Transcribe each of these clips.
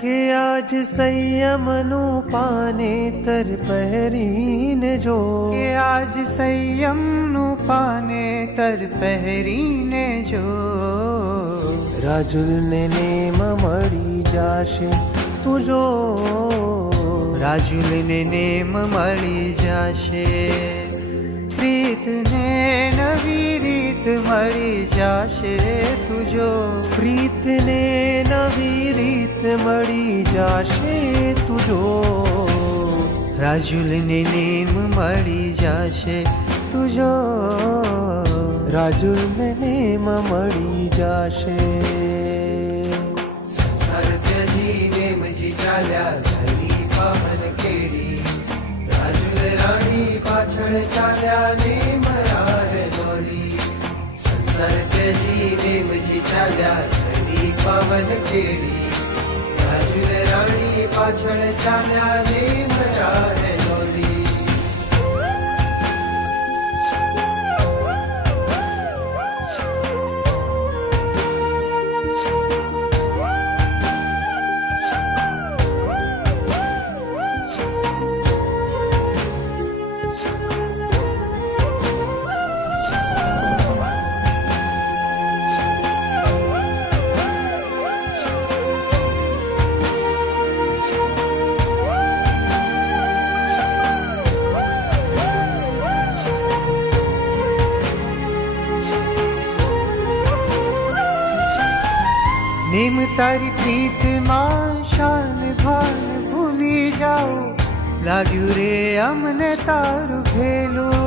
કે આજ સંયમનું પાનેતર પહેરીને જો, કે આજ સંયમનું પાનેતર પહેરીને જો, રાજુલને નેમ મળી જાશે તું જો, રાજુલને નેમ મળી જાશે, પ્રીતને નવી રીત મળી જાશે તું જો, પ્રીતને નવી રીત મળી જાશે તું જો, રાજુલને નેમ મળી જાશે તું જો, રાજુલને નેમ મળી જાશે. સંસાર ત્યજી નેમજી ચાલ્યા ધની પાવન કેડી, રાજુલ રાણી પાછળ ચાલ્યા નેમ રાહ દોડી, સંસાર ત્યજી નેમજી ચાલ્યા ધની પાવન કેડી, રાજુલ રાણી પાછળ ચાલ્યા નેમ રાહ દોડી. નેમ તારી પ્રીતમાં શાન ભાન ભૂલી જાઓ, લાગ્યું રે અમને તારું ભેલું,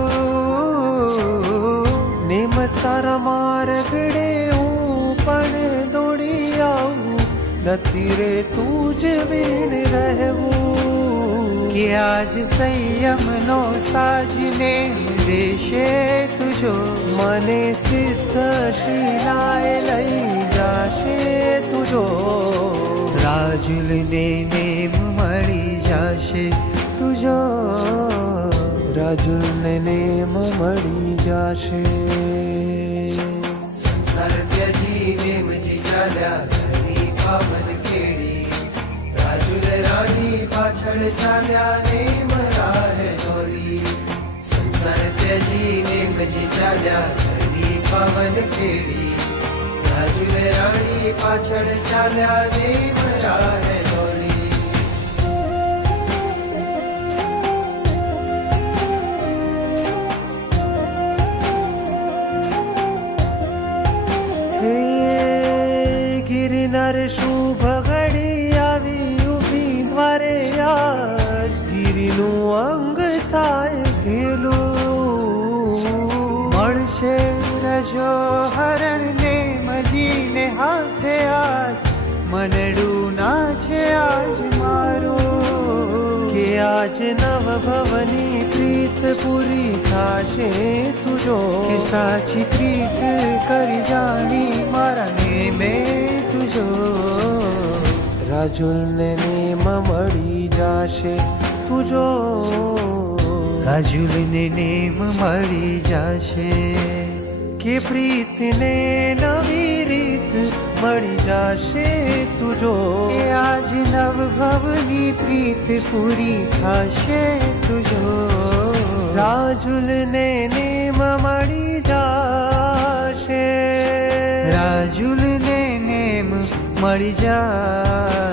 નેમ તારા માર્ગડે હું પણ દોડી આવું, નથી રે તું જ વીણ રહેવું, કે આજ સંયમનો સાજ નેમ દેશે તુજો, મને સિદ્ધ શિલાએ લઈ જાશે તું જો, રાજુલને નેમ મળી જાશે તુજો, રાજુલને નેમ મળી જાશે. સંસાર ત્યજી નેમજી ચાલ્યા ધની પાવન કેડી, રાજુલ રાણી પાછળ ચાલ્યા નેમ રાહ દોડી, સંસાર ત્યજી નેમજી ચાલ્યા ધની પાવન કેડી, રાજુલ રાણી પાછળ ચાલ્યા નેમ રાહ દોડી. હે ગિરનાર શુભ ઘડી આવી ઊભી દ્વારે, આજ ગિરિનું અંગ થાય ખેલું, મળશે રજો હરણ નેમજીને હાથે આજ, મનડું નાચે આજ મારું, કે આજ નવ ભવની પ્રીત પૂરી થાશે તું જો, કે સાચી પ્રીત કરી જાણી મારા નેમે તુજો, રાજુલને નેમ મળી જાશે તું જો, રાજુલને નેમ મળી જાશે, કે પ્રીતને નવી રીત મળી જાશે તું જો, કે આજ નવ ભવની પ્રીત પૂરી થાશે તુજો, રાજુલને નેમ મળી જાશે, રાજુલને નેમ મળી જાશે.